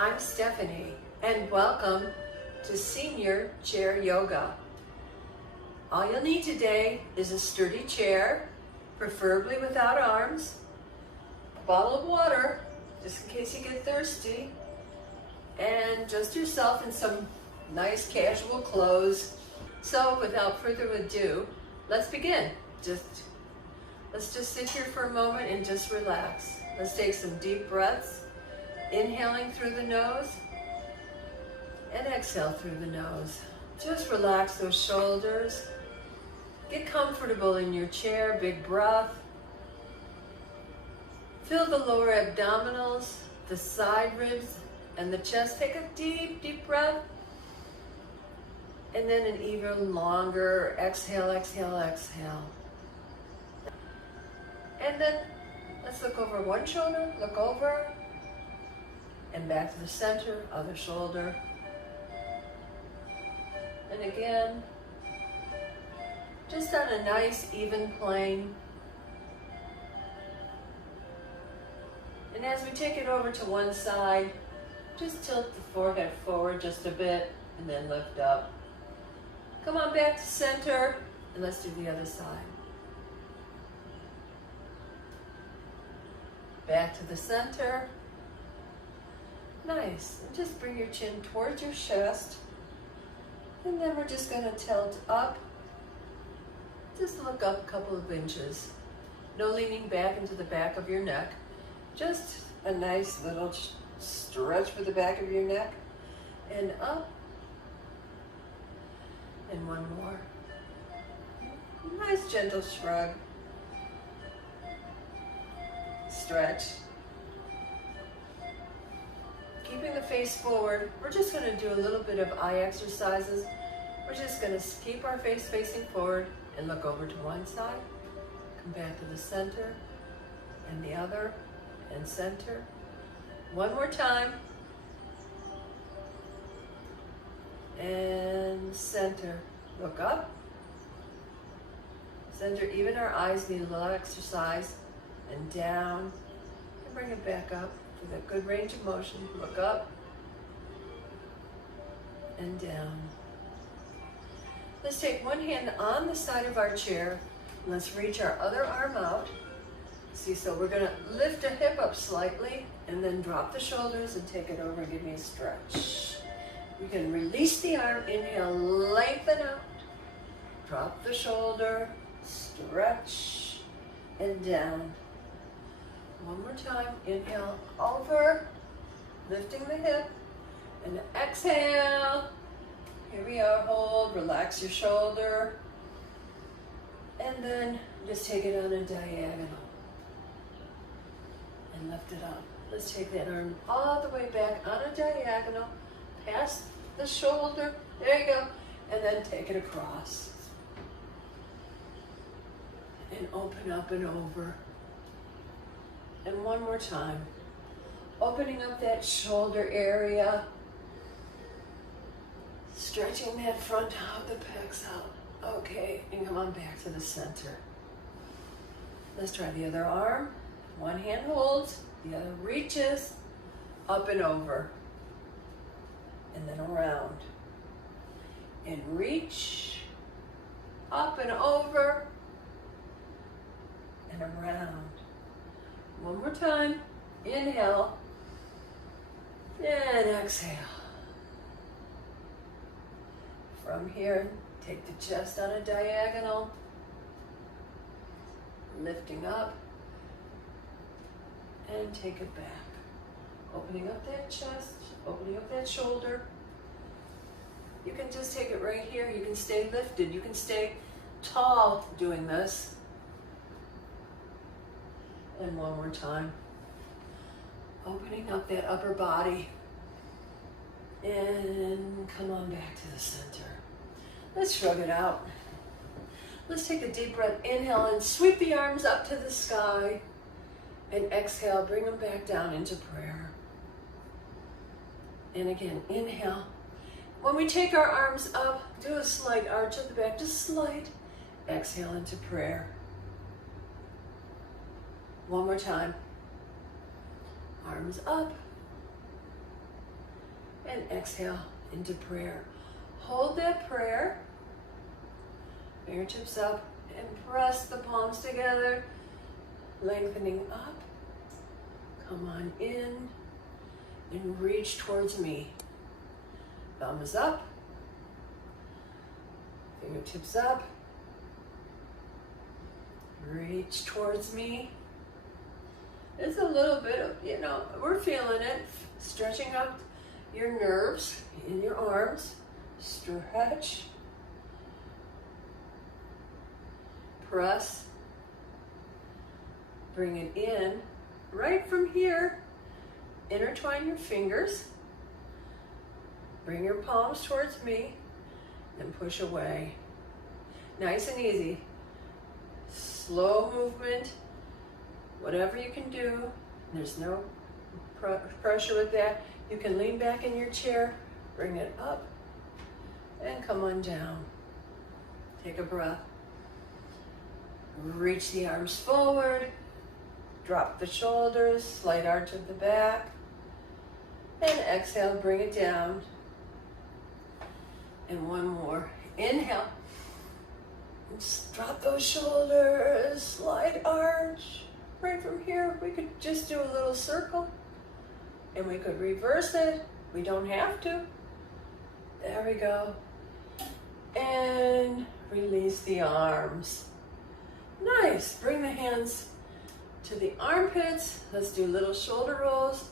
I'm Stephanie, and welcome to Senior Chair Yoga. All you'll need today is a sturdy chair, preferably without arms, a bottle of water, just in case you get thirsty, and just yourself in some nice casual clothes. So without further ado, let's begin. Let's just sit here for a moment and just relax. Let's take some deep breaths, inhaling through the nose and exhale through the nose. Just relax those shoulders. Get comfortable in your chair, big breath. Feel the lower abdominals, the side ribs, and the chest. Take a deep, deep breath. And then an even longer exhale, exhale, exhale. And then let's look over one shoulder, look over, and back to the center, other shoulder. And again, just on a nice even plane. And as we take it over to one side, just tilt the forehead forward just a bit and then lift up. Come on back to center and let's do the other side. Back to the center. Nice. And just bring your chin towards your chest. And then we're just going to tilt up. Just look up a couple of inches. No leaning back into the back of your neck. Just a nice little stretch for the back of your neck. And up. And one more. Nice gentle shrug. Stretch. Keeping the face forward, we're just going to do a little bit of eye exercises. We're just going to keep our face facing forward and look over to one side, come back to the center, and the other, and center. One more time. And center. Look up. Center. Even our eyes need a little exercise. And down. And bring it back up with a good range of motion. Look up. And down. Let's take one hand on the side of our chair. And let's reach our other arm out. See, so we're going to lift a hip up slightly. And then drop the shoulders and take it over and give me a stretch. You can release the arm, inhale, lengthen out, drop the shoulder, stretch, and down. One more time, inhale, over, lifting the hip, and exhale. Here we are, hold, relax your shoulder, and then just take it on a diagonal, and lift it up. Let's take that arm all the way back on a diagonal, past the shoulder, there you go, and then take it across. And open up and over. And one more time. Opening up that shoulder area. Stretching that front out, the pecs out. Okay, and come on back to the center. Let's try the other arm. One hand holds, the other reaches, up and over. And then around. And reach, up and over, and around. One more time. Inhale, and exhale. From here, take the chest on a diagonal, lifting up, and take it back. Opening up that chest, opening up that shoulder. You can just take it right here. You can stay lifted. You can stay tall doing this. And one more time. Opening up that upper body. And come on back to the center. Let's shrug it out. Let's take a deep breath. Inhale and sweep the arms up to the sky. And exhale, bring them back down into prayer. And again, inhale. When we take our arms up, do a slight arch at the back, just slight. Exhale into prayer. One more time. Arms up. And exhale into prayer. Hold that prayer. Fingertips up and press the palms together. Lengthening up. Come on in and reach towards me. Thumbs up. Fingertips up. Reach towards me. It's a little bit of, we're feeling it. Stretching out your nerves in your arms. Stretch. Press. Bring it in. Right from here, intertwine your fingers. Bring your palms towards me and push away. Nice and easy. Slow movement, whatever you can do. There's no pressure with that. You can lean back in your chair, bring it up, and come on down. Take a breath. Reach the arms forward. Drop the shoulders, slight arch of the back. And exhale, bring it down. And one more. Inhale. Just drop those shoulders, slight arch. Right from here, we could just do a little circle. And we could reverse it. We don't have to. There we go. And release the arms. Nice. Bring the hands to the armpits. Let's do little shoulder rolls.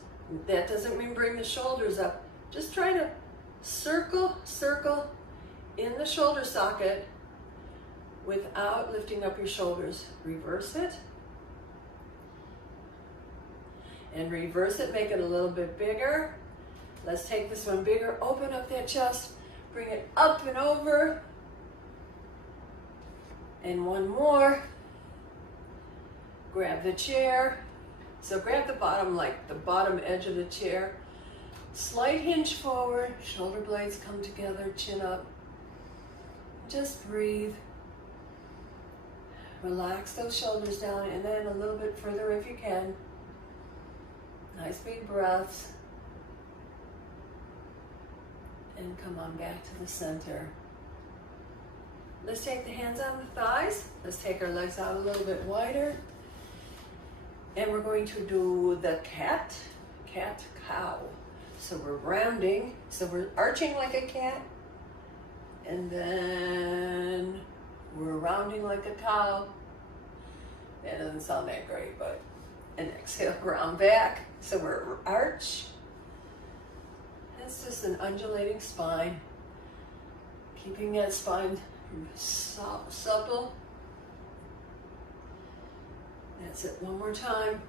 That doesn't mean bring the shoulders up. Just try to circle in the shoulder socket without lifting up your shoulders. Reverse it. And reverse it, make it a little bit bigger. Let's take this one bigger. Open up that chest. Bring it up and over. And one more. Grab the chair. So grab the bottom, like the bottom edge of the chair. Slight hinge forward. Shoulder blades come together, chin up. Just breathe. Relax those shoulders down and then a little bit further if you can. Nice big breaths. And come on back to the center. Let's take the hands on the thighs. Let's take our legs out a little bit wider. And we're going to do the cat, cow. So we're rounding. So we're arching like a cat. And then we're rounding like a cow. That doesn't sound that great, but and exhale, round back. So we're arch. It's just an undulating spine. Keeping that spine supple. That's it, one more time.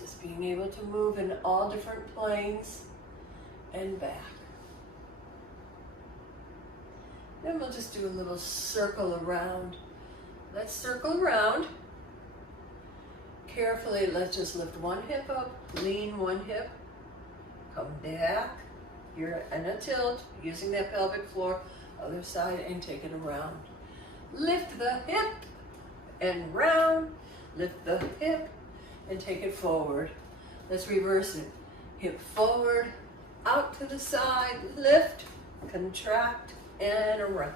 Just being able to move in all different planes and back. Then we'll just do a little circle around. Let's circle around. Carefully, let's just lift one hip up, lean one hip, come back. You're in a tilt, using that pelvic floor, other side, and take it around. Lift the hip and round, lift the hip and take it forward. Let's reverse it. Hip forward, out to the side, lift, contract, and around.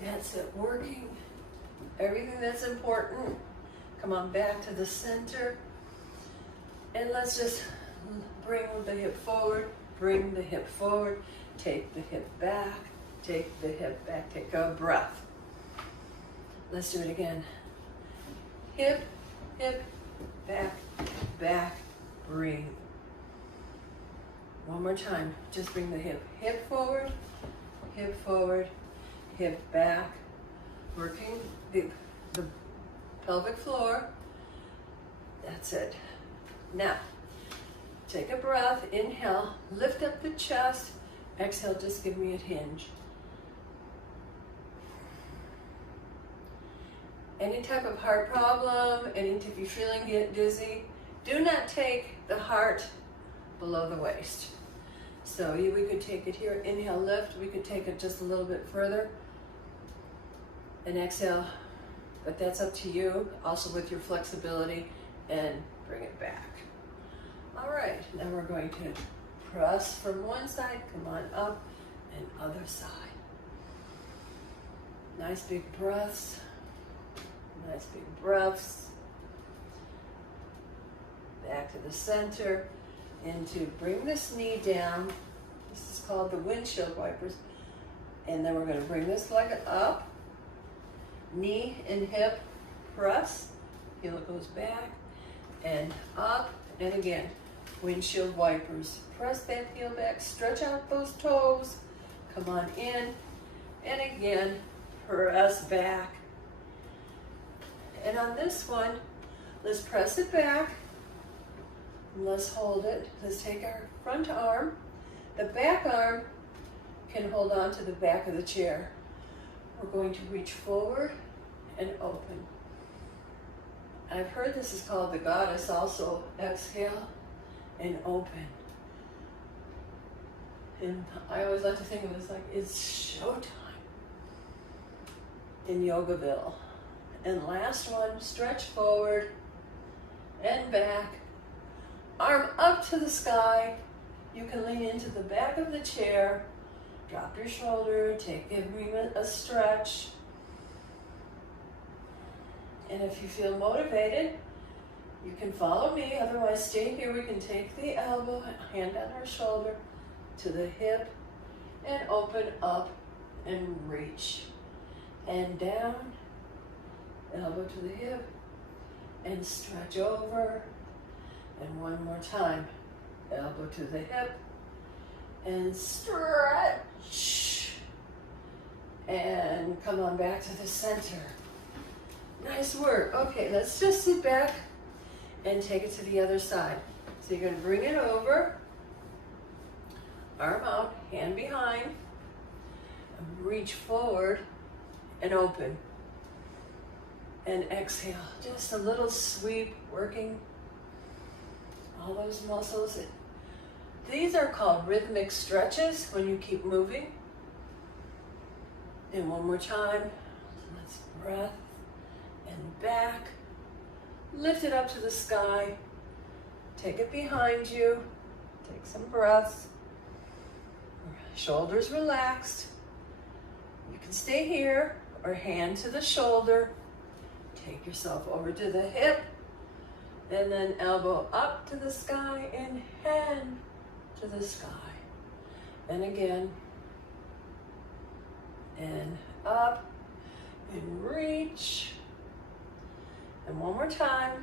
That's it, working everything that's important. Come on back to the center. And let's just bring the hip forward, bring the hip forward, take the hip back, take the hip back, take a breath. Let's do it again. Hip, hip, back, back, breathe. One more time, just bring the hip forward, hip back, working the pelvic floor. That's it. Now, take a breath, inhale, lift up the chest, exhale, just give me a hinge. Any type of heart problem, if you're feeling dizzy, do not take the heart below the waist. So we could take it here, inhale, lift, we could take it just a little bit further, and exhale, but that's up to you, also with your flexibility, and bring it back. All right, now we're going to press from one side, come on up, and other side. Nice big breaths. Nice big breaths. Back to the center. And to bring this knee down, this is called the windshield wipers. And then we're going to bring this leg up. Knee and hip press. Heel goes back and up. And again, windshield wipers. Press that heel back, stretch out those toes. Come on in. And again, press back. And on this one, let's press it back. Let's hold it. Let's take our front arm. The back arm can hold on to the back of the chair. We're going to reach forward and open. I've heard this is called the goddess also. Exhale and open. And I always like to think of it as like it's showtime in Yogaville. And last one, stretch forward and back. Arm up to the sky. You can lean into the back of the chair. Drop your shoulder. Give me a stretch. And if you feel motivated, you can follow me. Otherwise, stay here. We can take the elbow, hand on our shoulder to the hip, and open up and reach. And down, elbow to the hip, and stretch over. And one more time, elbow to the hip, and stretch. And come on back to the center. Nice work. Okay, let's just sit back and take it to the other side. So you're going to bring it over, arm out, hand behind, and reach forward and open. And exhale, just a little sweep, working all those muscles. These are called rhythmic stretches when you keep moving. And one more time, let's breath and back. Lift it up to the sky. Take it behind you. Take some breaths. Shoulders relaxed. You can stay here or hand to the shoulder. Take yourself over to the hip. And then elbow up to the sky and hand to the sky. And again. And up and reach. And one more time.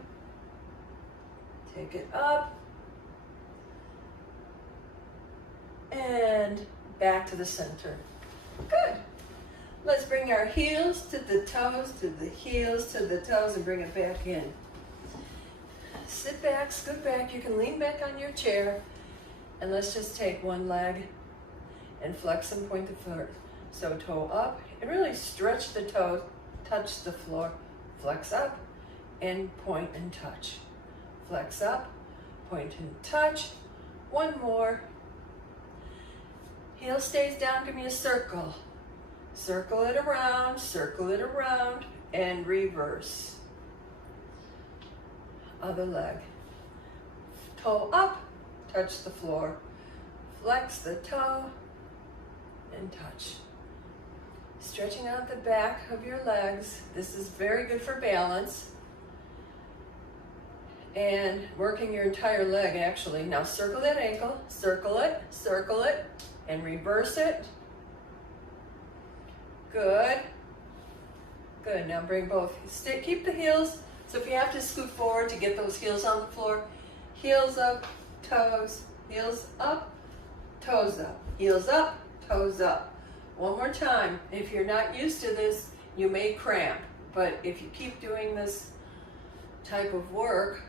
Take it up. And back to the center. Good. Let's bring our heels to the toes, to the heels, to the toes, and bring it back in. Sit back, scoot back. You can lean back on your chair. And let's just take one leg and flex and point the foot. So toe up, and really stretch the toes, touch the floor. Flex up, and point and touch. Flex up, point and touch. One more. Heel stays down, give me a circle. Circle it around, and reverse. Other leg. Toe up, touch the floor. Flex the toe, and touch. Stretching out the back of your legs. This is very good for balance. And working your entire leg, actually. Now circle that ankle, circle it, and reverse it. Good. Good, now bring both, keep the heels, so if you have to scoot forward to get those heels on the floor, heels up, toes up, toes up, heels up, toes up. One more time. If you're not used to this, you may cramp, but if you keep doing this type of work,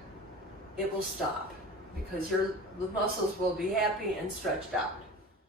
it will stop because the muscles will be happy and stretched out.